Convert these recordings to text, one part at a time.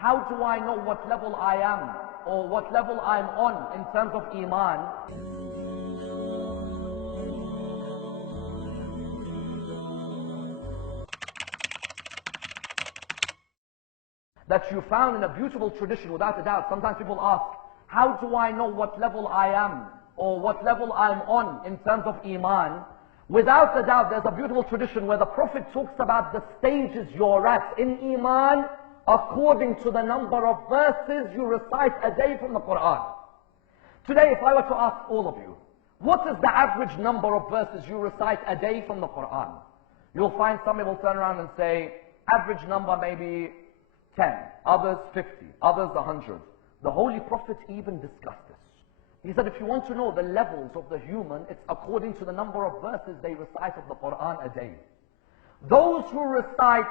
How do I know what level I am or what level I'm on in terms of Iman? That you found in a beautiful tradition, without a doubt. Sometimes people ask, how do I know what level I am or what level I'm on in terms of Iman? Without a doubt, there's a beautiful tradition where the Prophet talks about the stages you're at in Iman according to the number of verses you recite a day from the Quran. Today, if I were to ask all of you, what is the average number of verses you recite a day from the Quran? You'll find some people turn around and say, average number maybe 10, others 50, others 100. The Holy Prophet even discussed this. He said, if you want to know the levels of the human, it's according to the number of verses they recite of the Quran a day. Those who recite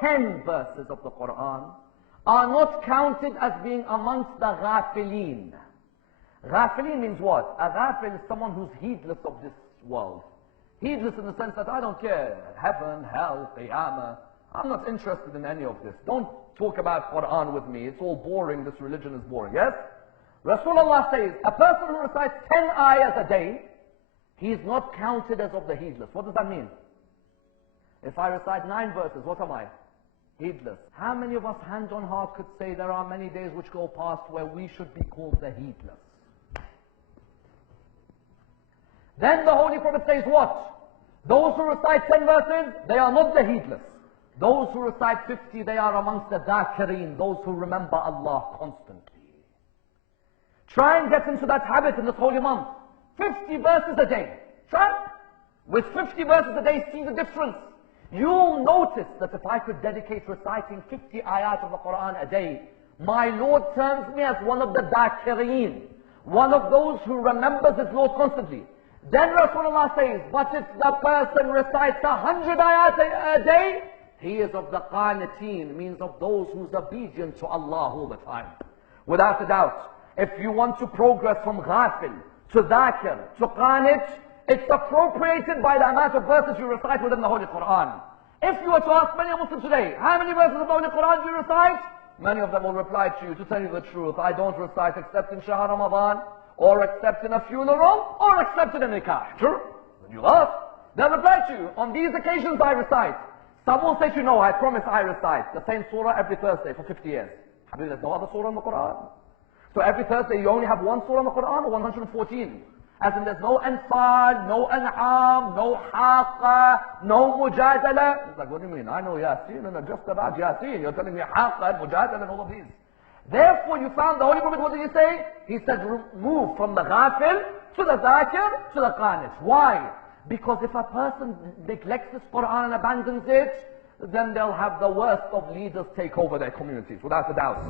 10 verses of the Quran are not counted as being amongst the ghafileen. Ghafileen means what? A ghafil is someone who's heedless of this world. Heedless in the sense that I don't care. Heaven, hell, qiyamah. I'm not interested in any of this. Don't talk about Quran with me. It's all boring. This religion is boring. Yes? Rasulullah says, a person who recites 10 ayahs a day, he is not counted as of the heedless. What does that mean? If I recite 9 verses, what am I? Heedless. How many of us, hand on heart, could say there are many days which go past where we should be called the heedless? Then the Holy Prophet says what? Those who recite 10 verses, they are not the heedless. Those who recite 50, they are amongst the dhakireen, those who remember Allah constantly. Try and get into that habit in this holy month. 50 verses a day. Try. With 50 verses a day, see the difference. You'll notice that if I could dedicate reciting 50 ayat of the Quran a day, my Lord terms me as one of the dhakireen, one of those who remembers his Lord constantly. Then Rasulullah says, but if the person recites 100 ayat a day, he is of the qaniteen, means of those who's obedient to Allah all the time. Without a doubt, if you want to progress from ghafil to dhakir to qanit, it's appropriated by the amount of verses you recite within the Holy Quran. If you were to ask many Muslims today, how many verses of the Holy Quran do you recite? Many of them will reply to you, to tell you the truth, I don't recite except in Shahr Ramadan, or except in a funeral, or except in a nikah. True? When you ask, they'll reply to you, on these occasions I recite. Some will say to you, no, I promise I recite the same surah every Thursday for 50 years. Habib, there's no other surah in the Quran. So every Thursday you only have one surah in the Quran, or 114? As in there's no Anfal, no An'am, no Haqqa, no Mujadala. It's like, what do you mean? I know Yasin and just about Yasin. You're telling me Haqqa and Mujadala and all of these. Therefore you found the Holy Prophet, what did he say? He said, move from the ghafil to the dhakir to the qanit. Why? Because if a person neglects this Quran and abandons it, then they'll have the worst of leaders take over their communities, without a doubt.